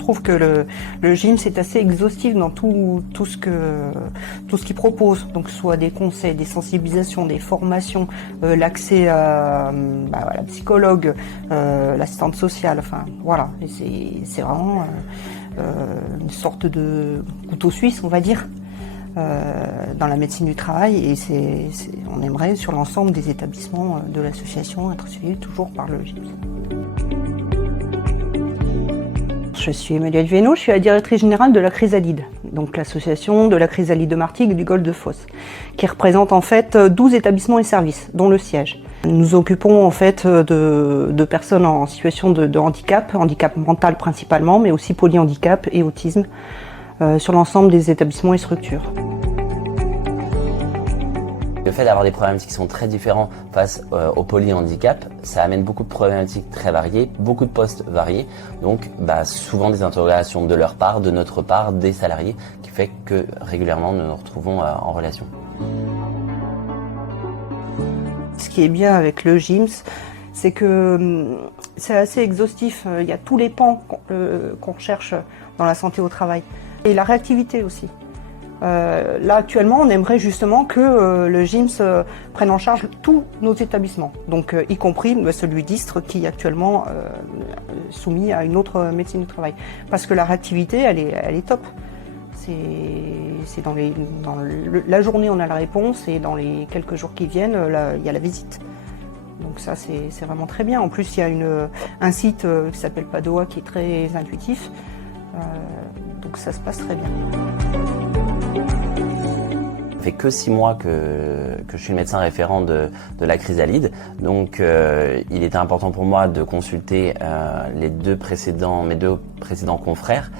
trouve que le GIMS est assez exhaustif dans tout ce qu'il propose. Donc, soit des conseils, des sensibilisations, des formations, l'accès à la psychologue, l'assistante sociale. Enfin, voilà. Et c'est vraiment une sorte de couteau suisse, on va dire, dans la médecine du travail. Et on aimerait, sur l'ensemble des établissements de l'association, être suivi toujours par le GIMS. Je suis Emmanuelle Viennot, je suis la directrice générale de la Chrysalide, donc l'association de la Chrysalide de Martigues et du Golfe de Fos, qui représente en fait 12 établissements et services, dont le siège. Nous nous occupons en fait de personnes en situation de handicap mental principalement, mais aussi polyhandicap et autisme, sur l'ensemble des établissements et structures. Le fait d'avoir des problématiques qui sont très différentes face au polyhandicap, ça amène beaucoup de problématiques très variées, beaucoup de postes variés, donc souvent des interrogations de leur part, de notre part, des salariés, qui fait que régulièrement nous nous retrouvons en relation. Ce qui est bien avec le GIMS, c'est que c'est assez exhaustif. Il y a tous les pans qu'on recherche dans la santé au travail. Et la réactivité aussi. Là actuellement, on aimerait justement que le GIMS prenne en charge tous nos établissements, donc y compris celui d'Istres qui est actuellement soumis à une autre médecine du travail. Parce que la réactivité, elle est top. C'est la journée on a la réponse et dans les quelques jours qui viennent, il y a la visite. Donc ça c'est vraiment très bien. En plus il y a un site qui s'appelle Padoa qui est très intuitif, donc ça se passe très bien. Ça fait que 6 mois que je suis le médecin référent de la Chrysalide, donc il était important pour moi de consulter mes deux précédents confrères,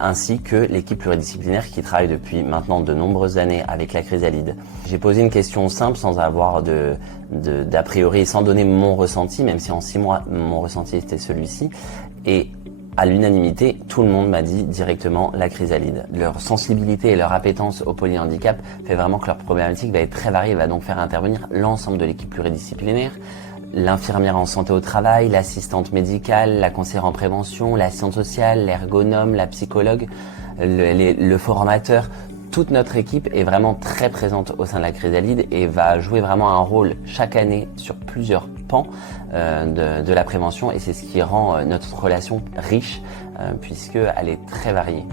ainsi que l'équipe pluridisciplinaire qui travaille depuis maintenant de nombreuses années avec la Chrysalide. J'ai posé une question simple sans avoir d'a priori et sans donner mon ressenti, même si en 6 mois mon ressenti était celui-ci. Et à l'unanimité, tout le monde m'a dit directement la Chrysalide. Leur sensibilité et leur appétence au polyhandicap fait vraiment que leur problématique va être très variée et va donc faire intervenir l'ensemble de l'équipe pluridisciplinaire, l'infirmière en santé au travail, l'assistante médicale, la conseillère en prévention, l'assistante sociale, l'ergonome, la psychologue, le formateur. Toute notre équipe est vraiment très présente au sein de la Chrysalide et va jouer vraiment un rôle chaque année sur plusieurs pans de la prévention, et c'est ce qui rend notre relation riche puisqu'elle est très variée.